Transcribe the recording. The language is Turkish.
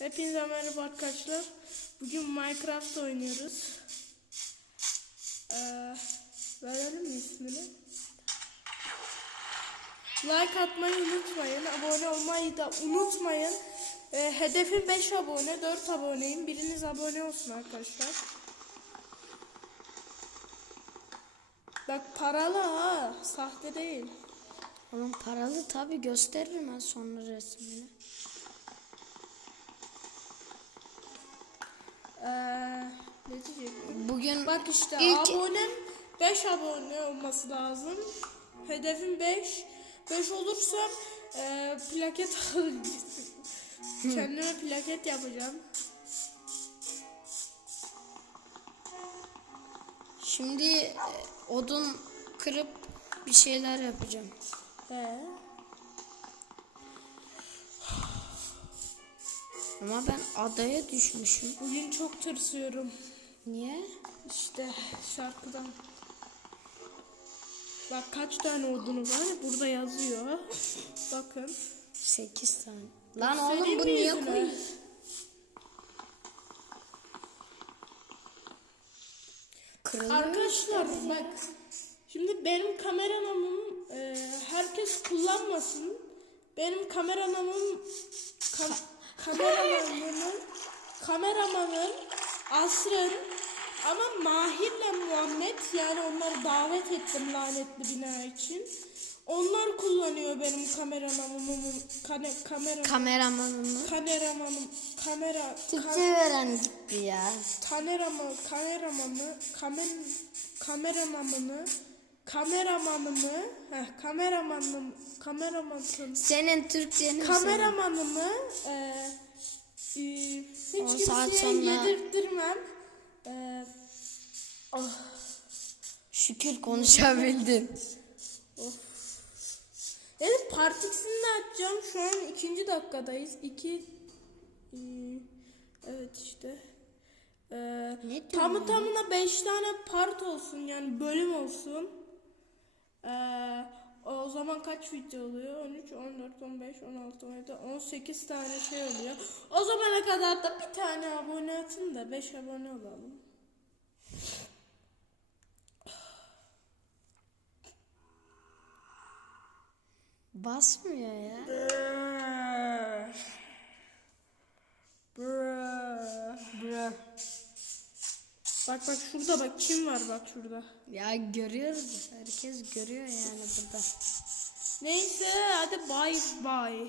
Hepinize merhaba arkadaşlar. Bugün Minecraft oynuyoruz. Ee, verelim mi ismini? Like atmayı unutmayın. Abone olmayı da unutmayın. Ee, hedefim 5 abone. 4 aboneyim. Biriniz abone olsun arkadaşlar. Bak paralı ha. Sahte değil. Oğlum paralı tabi gösteririm ben sonra resmini. Ee? Bugün Bak işte İlk- abonem 5 abone olması lazım. Hedefim 5. 5 olursam e, plaket alacağım. Kendime plaket yapacağım. şimdi e, odun kırıp bir şeyler yapacağım. He. Ama ben adaya düşmüşüm. Bugün çok tırsıyorum. Niye? İşte şarkıdan. Bak kaç tane odunu var burada yazıyor. Bakın. 8 tane. Lan Göstereyim oğlum bu mi niye yüzünü? koyuyor? Kırılıyor. Arkadaşlar bak şimdi benim kameramın e, herkes kullanmasın. Benim kameramın kam, kameramanımın kameramanın Asrın ama Mahir'le Muhammed yani onları davet ettim lanetli bina için. Onlar kullanıyor benim kameramanımın kane, kamera Kameramanımı. kameramanım kamera Türkçe veren gitti ya. kameraman kameramanı kamer kameramanını kameramanımı heh, kameramanım kameramanım Senin Türkçeni kameramanımı e, e, hiç saat kimseye sonra- yedirttirmem. E, ah, Şükür konuşabildin. evet part de açacağım. Şu an ikinci dakikadayız. İki e, evet işte. E, Ne Tamı tamına 5 tane part olsun yani bölüm olsun. Ee, o zaman kaç video oluyor? 13, 14, 15, 16, 17, 18 tane şey oluyor. O zamana kadar da bir tane abone atın da 5 abone olalım. Basmıyor ya. Bak bak şurada bak kim var bak şurada. Ya görüyoruz. Herkes görüyor yani burada. Neyse hadi bye bye.